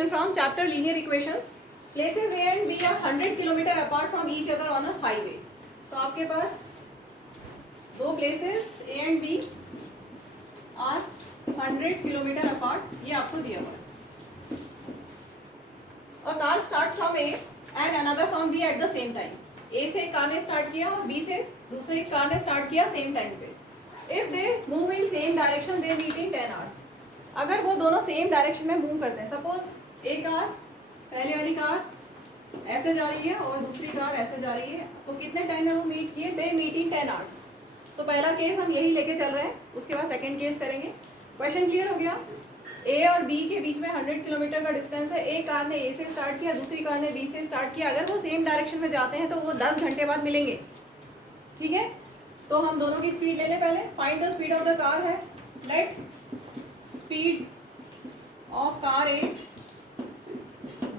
Question from chapter linear equations. Places A and B are 100 kilometre apart from each other on a highway. तो आपके पास दो places A and B are 100 kilometre apart, ये आपको दिया हुआ है. A car start from A and another from B at the same time. A से एक कार ने स्टार्ट किया और बी से दूसरे कार ने स्टार्ट किया सेम टाइम पे. If they move in same direction they meet in 10 hours. अगर वो दोनों सेम डायरेक्शन में मूव करते हैं, सपोज एक कार, पहले वाली कार ऐसे जा रही है और दूसरी कार ऐसे जा रही है, तो कितने टाइम में वो मीट किए? They meet in 10 hours. तो पहला केस हम यही लेके चल रहे हैं, उसके बाद सेकंड केस करेंगे. क्वेश्चन क्लियर हो गया? ए और बी के बीच में 100 किलोमीटर का डिस्टेंस है. एक कार ने ए से स्टार्ट किया, दूसरी कार ने बी से स्टार्ट किया. अगर वो सेम डायरेक्शन में जाते हैं तो वो 10 घंटे बाद मिलेंगे. ठीक है, तो हम दोनों की स्पीड ले लें. पहले find the speed of the car है. Let speed of car A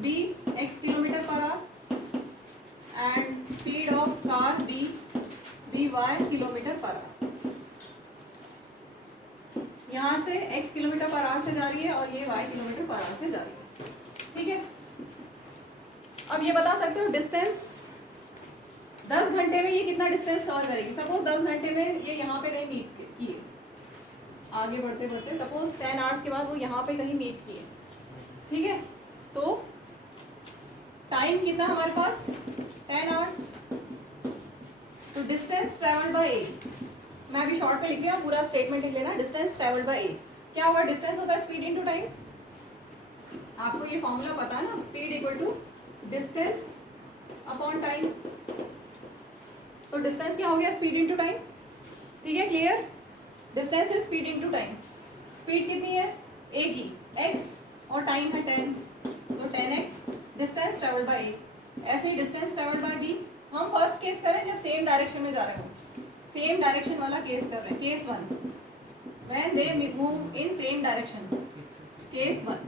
B x kilometre per hour and speed of car B y kilometre per hour. यहाँ से x किलोमीटर पर आवर से जा रही है और ये y किलोमीटर पर आवर से जा रही है. ठीक है, अब ये बता सकते हो डिस्टेंस 10 घंटे में ये कितना डिस्टेंस कवर करेगी. सपोज 10 घंटे में ये यहाँ पे कहीं मीट किए, आगे बढ़ते बढ़ते सपोज 10 आवर्स के बाद वो यहाँ पे कहीं मीट किए. ठीक है, तो टाइम कितना हमारे पास? 10 आवर्स. तो डिस्टेंस ट्रेवल्ड बाय ए, मैं अभी शॉर्ट में लिख रही हूँ, पूरा स्टेटमेंट लिख लेना. डिस्टेंस ट्रेवल्ड बाय ए क्या होगा? डिस्टेंस होता है स्पीड इनटू टाइम. आपको ये फॉर्मूला पता है ना, speed equal to distance upon time. तो डिस्टेंस क्या हो गया? Speed into time. ठीक है, clear? Distance is speed into time. Speed कितनी है ए की? x और टाइम है 10, तो 10x डिस्टेंस ट्रेवल्ड बाय ए. ऐसे ही डिस्टेंस ट्रेवल्ड बाय बी. हम फर्स्ट केस करें जब सेम डायरेक्शन में जा रहे हो, सेम डायरेक्शन वाला केस कर रहे हैं. Case 1 when they move in same direction. Case 1.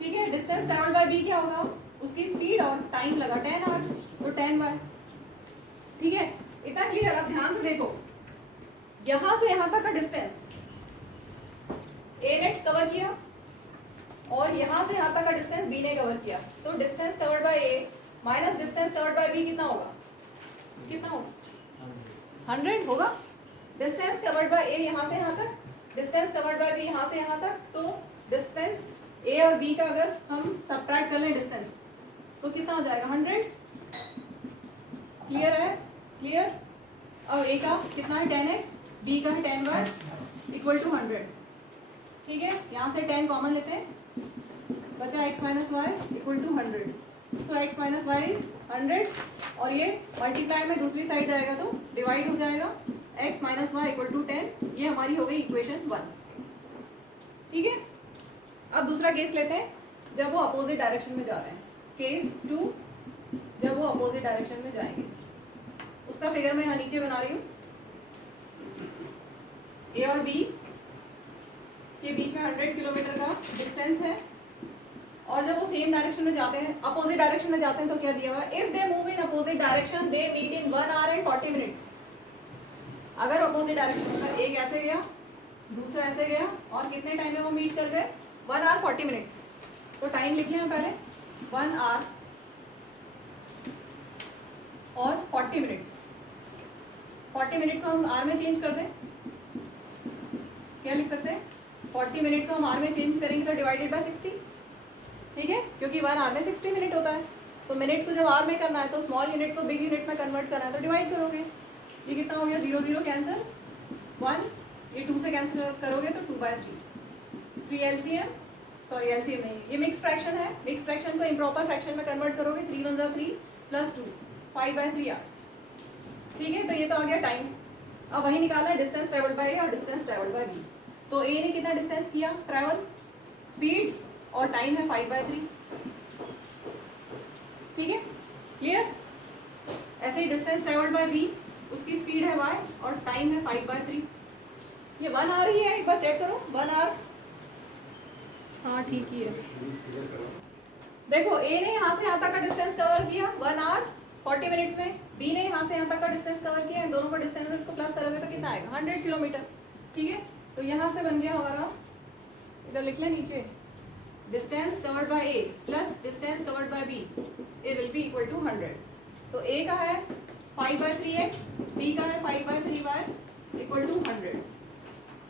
ठीक है, डिस्टेंस ट्रेवल्ड बाय बी क्या होगा? उसकी स्पीड और टाइम लगा 10 आवर्स, तो 10y. ठीक है, इतना क्लियर? अब ध्यान से देखो, यहां से यहां तक का डिस्टेंस ए ने कवर किया और यहां से यहां तक का डिस्टेंस बी ने कवर किया. तो distance covered by A minus distance covered by B कितना होगा? कितना होगा? 100 होगा. डिस्टेंस कवर्ड बाय ए यहां से यहां तक, डिस्टेंस कवर्ड बाय बी यहां से यहां तक. तो डिस्टेंस ए और बी का अगर हम सबट्रैक्ट कर लें डिस्टेंस, तो कितना हो जाएगा? 100. क्लियर है? क्लियर? अब ए का कितना है? 10x, बी का है 10y इक्वल टू 100. ठीक है, यहाँ से 10 कॉमन लेते हैं, बचा x minus Y equal to 100. So x minus Y is 100 और ये मल्टीप्लाई में दूसरी साइड जाएगा तो डिवाइड हो जाएगा. x minus Y equal to 10. ये हमारी हो गई इक्वेशन 1. ठीक है, अब दूसरा केस लेते हैं जब वो अपोजिट डायरेक्शन में जा रहे हैं. केस 2 जब वो अपोजिट डायरेक्शन में जाएंगे, उसका फिगर मैं यहाँ नीचे बना रही हूँ. ए और बी के बीच में 100 किलोमीटर का डिस्टेंस है और जब वो सेम डायरेक्शन में जाते हैं, अपोजिट डायरेक्शन में जाते हैं, तो क्या दिया हुआ है? If they move in opposite direction they meet in 1 hour and 40 minutes. अगर अपोजिट डायरेक्शन में एक ऐसे गया, दूसरा ऐसे गया और कितने टाइम में वो मीट कर गए? 1 आवर 40 मिनट्स. तो टाइम लिख लिया पहले, 1 आवर और 40 मिनट्स. 40 मिनट को हम आर में चेंज कर दें, क्या लिख सकते हैं? 40 मिनट को हम आर में चेंज करेंगे तो डिवाइडेड बाय 60. ठीक है, क्योंकि 1 आवर में 60 मिनट होता है. तो मिनट को जब आर में करना है तो स्मॉल यूनिट को बिग यूनिट में कन्वर्ट करना है, तो डिवाइड करोगे. ये कितना हो गया? 0 0 कैंसिल, 1. ये 2 से कैंसिल करोगे तो 2/3. 3 एलसीएम, सॉरी एलसीएम नहीं, ये मिक्स फ्रैक्शन है. मिक्स फ्रैक्शन को इम्प्रॉपर फ्रैक्शन में कन्वर्ट करोगे. 3 1 जा 3 प्लस 2 5/3 आवर्स. ठीक है, तो ये तो आ गया टाइम. अब वही निकालना है डिस्टेंस ट्रेवल्ड बाय ए और डिस्टेंस ट्रेवल्ड बाय बी. तो ए ने कितना डिस्टेंस किया ट्रैवल? स्पीड और टाइम है 5/3. ठीक है, क्लियर? ऐसे ही डिस्टेंस ट्रेवल्ड बाय बी, उसकी स्पीड है y और टाइम है 5/3. ये 1 आवर ही है, एक बार चेक करो. 1 आवर, हाँ ठीक ही है. देखो ए ने यहाँ से यहाँ तक का डिस्टेंस कवर किया 1 आवर 40 मिनट्स में. बी ने यहाँ से यहाँ तक का डिस्टेंस कवर किया. इन दोनों का डिस्टेंस इसको प्लस करोगे तो कितना आएगा? 100 किलोमीटर. ठीक है, तो यहाँ से बन गया हमारा, इधर लिख लें नीचे, distance covered by A plus distance covered by B it will be equal to 100. तो a का है 5/3x, b का है 5/3y equal to 100.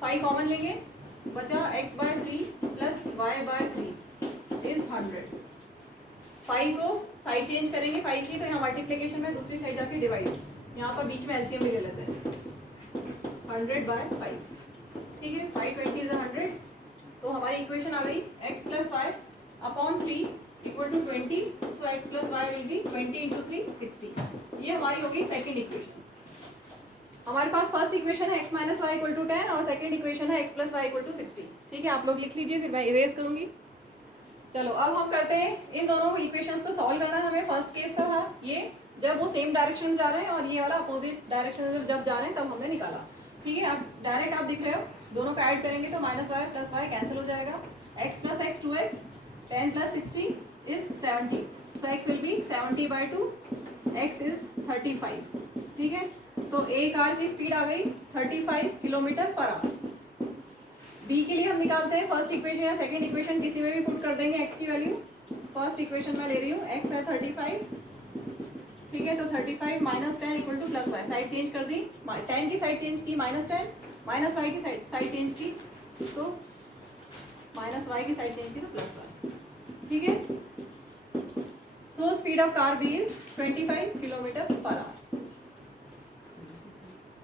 5 कॉमन लेंगे, बचा x/3 प्लस y/3 is 100. 5 को साइड चेंज करेंगे 5 की, तो यहाँ मल्टीप्लिकेशन में दूसरी साइड जाके डिवाइड, यहाँ पर बीच में एलसीएम भी ले लेते हैं 100/5. ठीक है, 520 is 100. तो हमारी इक्वेशन आ गई x plus y upon 3 equal to 20. So x plus y will be 20 into 3 60. ये हमारी होगी सेकेंड इक्वेशन. हमारे पास फर्स्ट इक्वेशन है x minus Y equal to 10 और सेकेंड इक्वेशन है x plus y equal to 60. ठीक है, आप लोग लिख लीजिए, फिर मैं इरेज करूंगी. चलो अब हम करते हैं इन दोनों इक्वेशंस को सॉल्व करना. हमें फर्स्ट केस का था ये, जब वो सेम डायरेक्शन में जा रहे हैं और ये वाला अपोजिट डायरेक्शन से जब जा रहे हैं तब हमने निकाला. ठीक है, अब डायरेक्ट आप दिख रहे हो, दोनों को ऐड करेंगे तो minus y plus y cancel हो जाएगा. x plus x 2x, 10 plus 60 is 70. So x will be 70/2, x is 35. ठीक है, तो एक कार की स्पीड आ गई 35 किलोमीटर पर आवर. b के लिए हम निकालते हैं फर्स्ट इक्वेशन या सेकंड इक्वेशन, किसी में भी पुट कर देंगे x की वैल्यू. फर्स्ट इक्वेशन में ले रही हूँ, x है 35. ठीक है, तो 35 minus 10 equal to plus y. Side change कर दी, 10 की साइड चेंज की माइनस 10, माइनस वाई की साइड चेंज की तो माइनस वाई की साइड चेंज की तो प्लस वाई. ठीक है, so speed of car B is 25 kilometre per our.